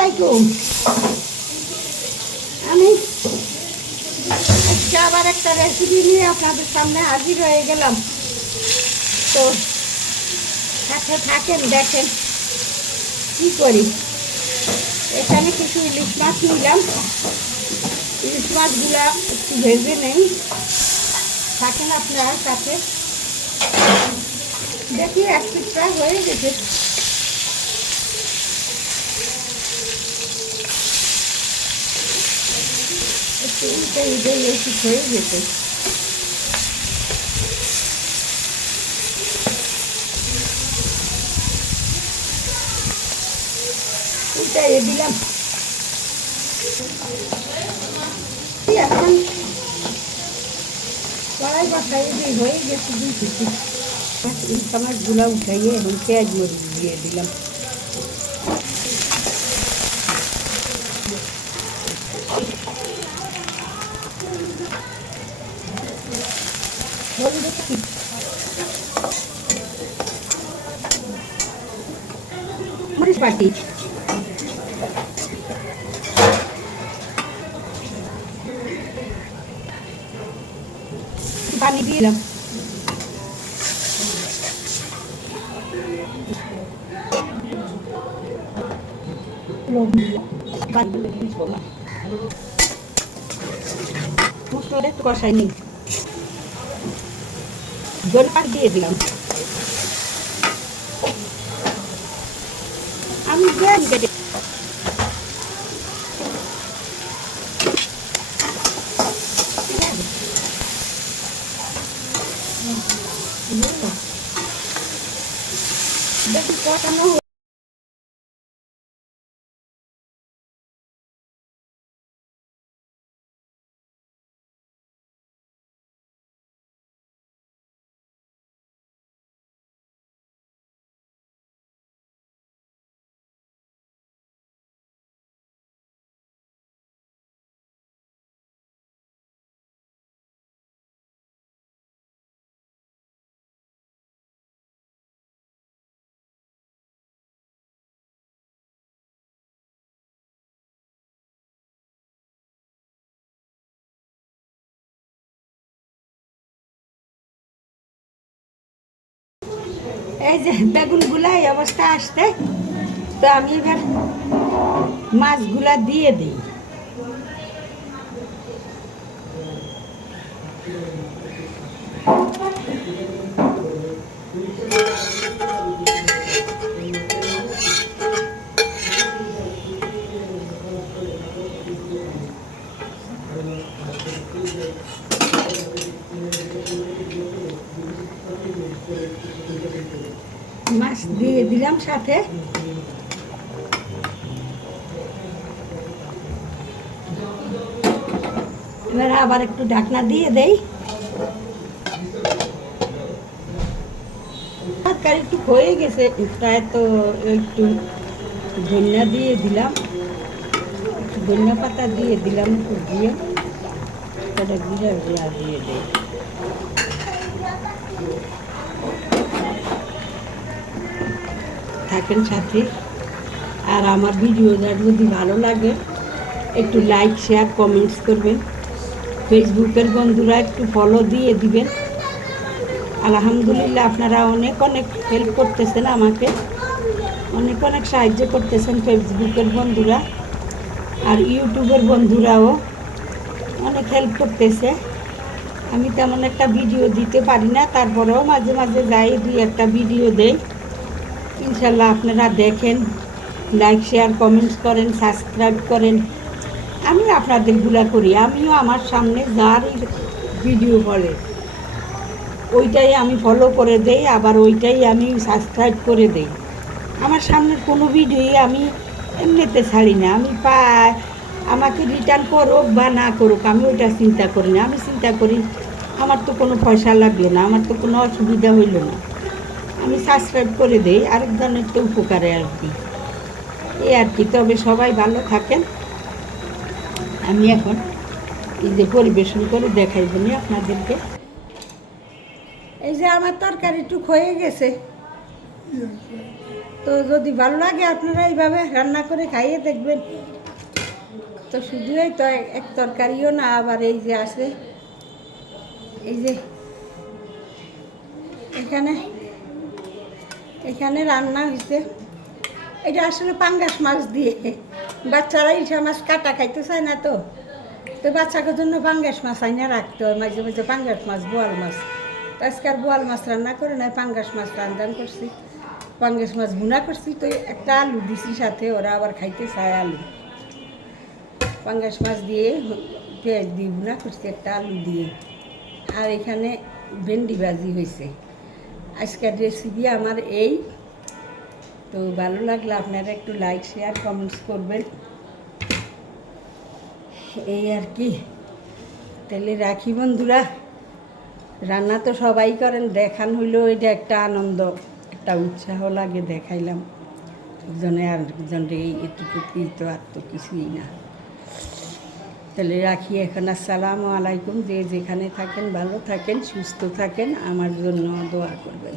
আলাইকুম। আমি আবার একটা রেসিপি নিয়ে আপনাদের সামনে হাজির হয়ে গেলাম। তো সাথে থাকেন, দেখেন কি করি। এখানে কিছু ইলিশ মাছ নিলাম, ইলিশ মাছগুলা একটু ভেজে নেই। থাকেন আপনার সাথে, দেখি এক পিঠটা হয়ে গেছে। একটু উল্টে উল্টে একটু হয়ে গেছে। উল্টে দিলাম। এখন কড়াই বসাই দিয়ে হয়ে গেছে 2 পিঠি। ইলিশ মাছগুলো উঠাইয়ে এখন পেঁয়াজ মরিচ দিয়ে দিলাম। মরিচ পাটি, পানি দিলাম। মশলাটা একটু কষাই নিই, ধনে পাতা দিয়ে দিলাম। আমি দেখি কষানো এই যে বেগুনগুলা এই অবস্থা আসতে, তো আমি এবার মাছগুলা দিয়ে দিই। মাছ দিয়ে দিলাম সাথে। এবার আবার একটু ঢাকনা দিয়ে দেই। তরকারি একটু হয়ে গেছে প্রায়, তো একটু ধনিয়া দিয়ে দিলাম, ধনিয়া পাতা দিয়ে দিলাম, একটু দিয়ে কটা জিরা গুঁড়া দিয়ে দেই। থাকেন সাথে। আর আমার ভিডিওটা যদি ভালো লাগে একটু লাইক, শেয়ার, কমেন্টস করবেন। ফেসবুকের বন্ধুরা একটু ফলো দিয়ে দিবেন। আলহামদুলিল্লাহ, আপনারা অনেক অনেক হেল্প করতেছেন, আমাকে অনেক অনেক সাহায্য করতেছেন ফেসবুকের বন্ধুরা। আর ইউটিউবের বন্ধুরাও অনেক হেল্প করতেছে। আমি তেমন একটা ভিডিও দিতে পারি না, তারপরেও মাঝে মাঝে যাই 2-1টা ভিডিও দেই। ইনশাল্লাহ আপনারা দেখেন, লাইক, শেয়ার, কমেন্টস করেন, সাবস্ক্রাইব করেন। আমি আপনাদেরগুলা করি। আমিও আমার সামনে যার ভিডিও বলে ওইটাই আমি ফলো করে দেই, আবার ওইটাই আমি সাবস্ক্রাইব করে দেই। আমার সামনের কোনো ভিডিওই আমি এমনিতে ছাড়ি না। আমি আমাকে রিটার্ন করুক বা না করুক, আমি ওইটা চিন্তা করি না। আমি চিন্তা করি আমার তো কোনো পয়সা লাগলো না, আমার তো কোনো অসুবিধা হইল না, আমি সাবস্ক্রাইব করে দিই আরেকজনের তো উপকারে আর কি, এই আর কি। তবে সবাই ভালো থাকেন। আমি এখন এই যে পরিবেশন করে দেখাইব নি আপনাদেরকে। এই যে আমার তরকারি টুক হয়ে গেছে। তো যদি ভালো লাগে আপনারা এইভাবে রান্না করে খাইয়ে দেখবেন। তো শুধু এই তো এক তরকারিও না, আবার এই যে আছে, এই যে এখানে এখানে রান্না হয়েছে। এটা আসলে পাঙ্গাস মাছ দিয়ে, বাচ্চারা ইলিশ মাছ কাটা খাইতে চায় না, তো তো বাচ্চাদের জন্য পাঙ্গাস মাছ আইনা রাখতে হয় মাঝে মাঝে, পাঙ্গাস মাছ, বোয়াল মাছ। তো আজকে আর বোয়াল মাছ রান্না করে নাই, পাঙ্গাস মাছ রান্না করছি, পাঙ্গাস মাছ ভুনা করছি। তো একটা আলু দিছি সাথে, ওরা আবার খাইতে চায় আলু। পাঙ্গাস মাছ দিয়ে পেঁয়াজ দিয়ে ভুনা করছি একটা আলু দিয়ে। আর এখানে ভেন্ডি ভাজি হয়েছে। আজকের রেসিপি আমার এই। তো ভালো লাগলে আপনারা একটু লাইক, শেয়ার, কমেন্টস করবেন, এই আর কি। তাহলে রাখি বন্ধুরা, রান্না তো সবাই করেন, দেখান হইলেও এটা একটা আনন্দ, একটা উৎসাহ লাগে, দেখাইলাম একজনে আর একজনকে, এটুকুই তো, আর তো কিছুই না। তাহলে রাখি এখন। আসসালামু আলাইকুম। যে যেখানে থাকেন ভালো থাকেন, সুস্থ থাকেন, আমার জন্য দোয়া করবেন।